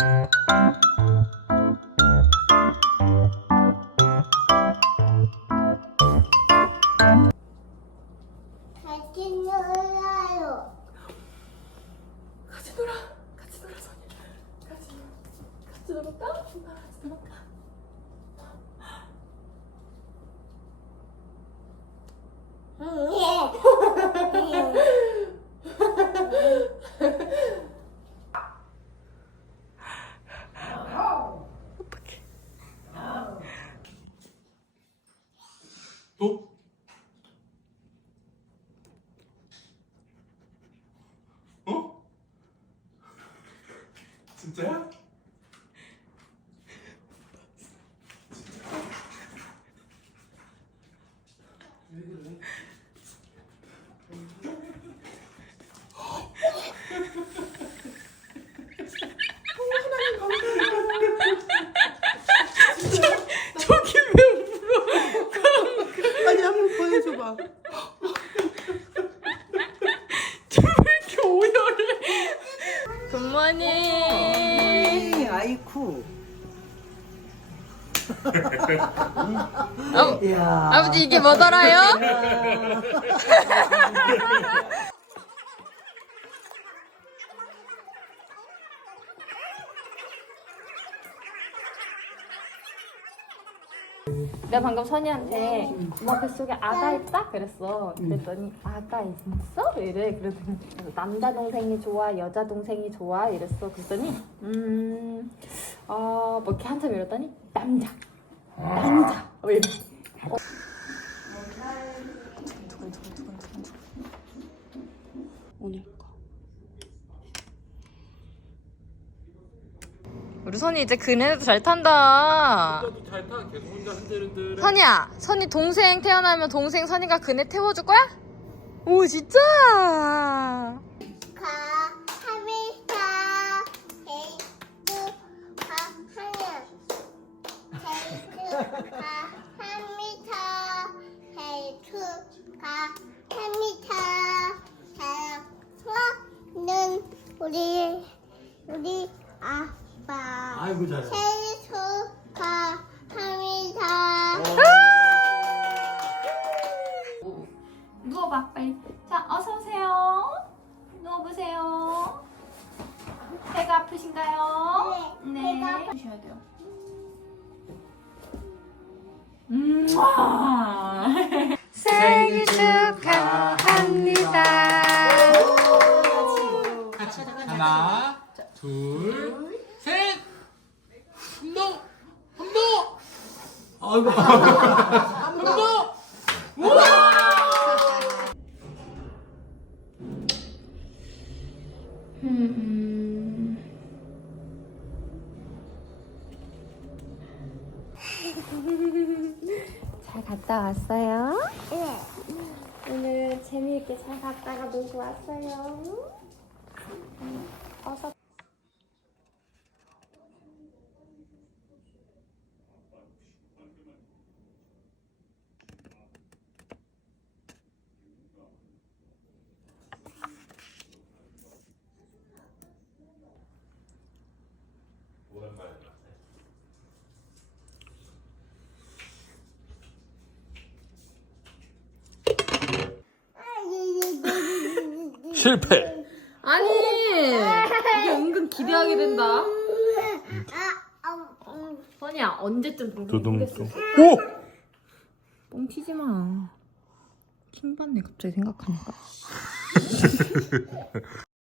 같이 놀아요. 같이 놀아. 같이 놀아, 선이. 같이 놀아. 같이 놀았다? 같이 놀았다. 또? 어? 진짜야? 저기 왜 울어? 아니 한 번 보여줘봐. 왜 이렇게 오열해? 굿모닝. 아이쿠. 어, 야. 아버지 이게 뭐더라요? 내가 방금 선이한테 엄마 뱃속에 아가 있다 그랬어. 그랬더니 아가 있어? 이래. 그랬더니 남자 동생이 좋아, 여자 동생이 좋아 이랬어. 그랬더니 음, 어, 뭐 이렇게 한참 이랬더니 남자, 남자. 뭐 이래. 오늘 우리 선이 이제 그네도 잘 탄다. 잘타 계속 혼자 흔들흔들 선이야, 선이 동생 태어나면 동생 선이가 그네 태워줄 거야? 오 진짜? 가 하미타 제이트 가 하면 제이트 가 하미 타 제이트 가 하미타 사랑하는 우리 우리 아 빠 아이고 잘해. 생일 축하합니다. 누워봐 빨리. 자 어서 오세요. 누워보세요. 배가 아프신가요? 네, 배가 아파- 주셔야 돼요. 음. 생일 축하합니다. 하나 둘셋 한동 한동 아이고. 한동 잘 갔다 왔어요? 네. 오늘 재미있게 잘 갔다가 놀고 왔어요. 음, 어서. 실패 아니 이게 은근 기대하게 된다. 선이야 언제쯤 동생 보겠어? 오! 뻥치지 마. 킹받네 갑자기 생각하니까.